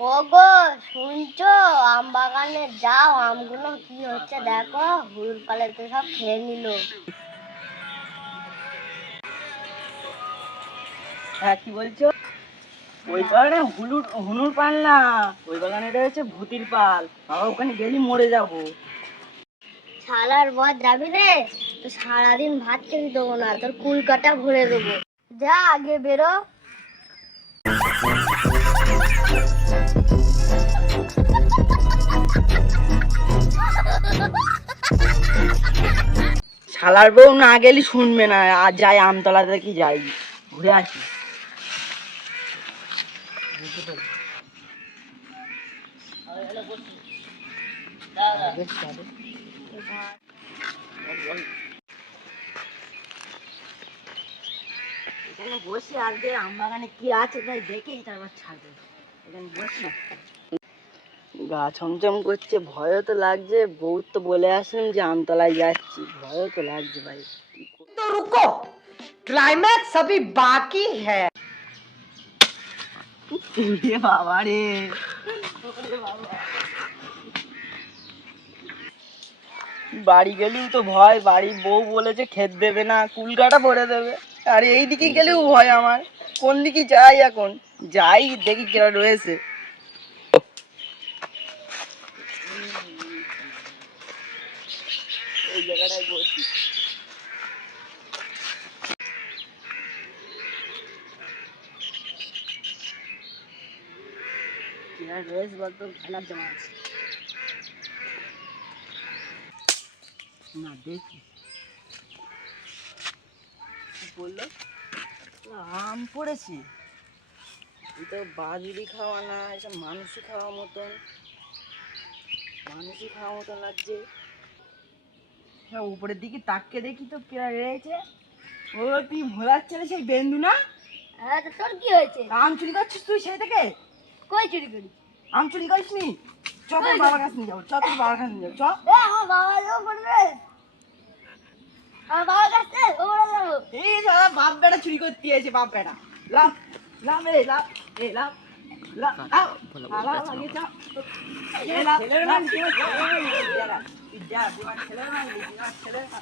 ওগো শুনছো, আম বাগানে যাও, আমগুলো কি হচ্ছে দেখো, হুড়ুর পালেতে সব খেয়ে নিল। হ্যাঁ, কি বলছো? ওই বাগানে হুনুর পাল না, ওই বাগানে রয়েছে ভূতির পাল। বাবা ওখানে গেলি মরে যাবো। শালার বর যাবি রে, তো সারাদিন ভাত খেতে দেবো না, তোর কুল কাটা ভরে দেবো। যা আগে বেরো। শালার বউ না গেলি শুনবে না। আর যাই আমতলা দেখি, যাই ঘুরে আসি। এখানে বসে আজকে আম বাগানে কি আছে তাই দেখেই তারপর ছাড়বে। এখানে বসি, গা ছমছম করছে, ভয়ও তো লাগছে। বউ তো বলে আসেন যে আমতলায় যাচ্ছি, ভয়ও তো লাগছে ভাই। तो रुको, क्लाइमैक्स अभी बाकी है। ওরে বাবা রে, ওরে বাবা। বাড়ি গেলেও তো ভয়, বাড়ির বউ বলেছে খেতে দেবে না, কুলকাটা ভরে দেবে। আর এই দিকে গেলেও ভয় আমার। কোন দিকে যাই এখন? যাই দেখি কেরা রয়েছে। এই জায়গাটায় বসি। কেরা রয়েছে বলতো, খেলার জমা আছে না, দেখি কি বললো। আম পড়েছে, এটা বাজুরি খাওয়া না, এটা মানুষই খাওয়া মতন, মানুষই খাওয়া মতন লাগছে। হ্যাঁ, উপরের দিকে তাকিয়ে দেখি তো কেরা রয়েছে। ও তুই ভোলার ছেলে, সেই বেন্দু না? হ্যাঁ, তো তোর কি হয়েছে? আম চুরি করছিস তুই সেই থেকে? কই চুরি করি? আম চুরি করিস নি? চ তোর বাবার কাছে নিয়ে যাবো, চ তোর বাবার কাছে নিয়ে যাবো, চ। আমার বাবা যাবো পড়বে, আমার বাবার কাছে ওরা যাবো। এই সারা বাপ বেটা চুরি করতে এসে, বাপ বেটা। লাভ লাভ এ লাভ, এ লাভ লাভ লাভ লাভ আগে চ। এ লাভ লাভ তুই যা, তোমার ছেলে না, তোমার ছেলে না।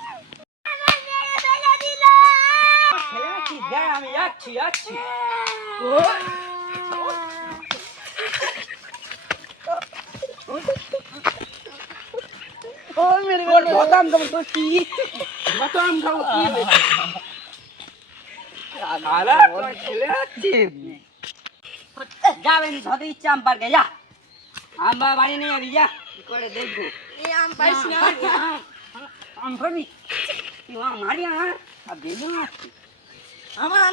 ছেলে না কি, যা আমি যাচ্ছি যাচ্ছি। ও মেরে গেল, বদাম দাম তো কি, বদাম খাও কি আলা ছেলে আছে। যাবেন ধরে ইচ্ছা আম পারকে, যা আম বাড়ি নিয়ে যাবি, যা কি করে দেখবো। এই আম পাইস না, আম পাবি তুই, আম মারি আমার আর বেলুন মারছি আমার।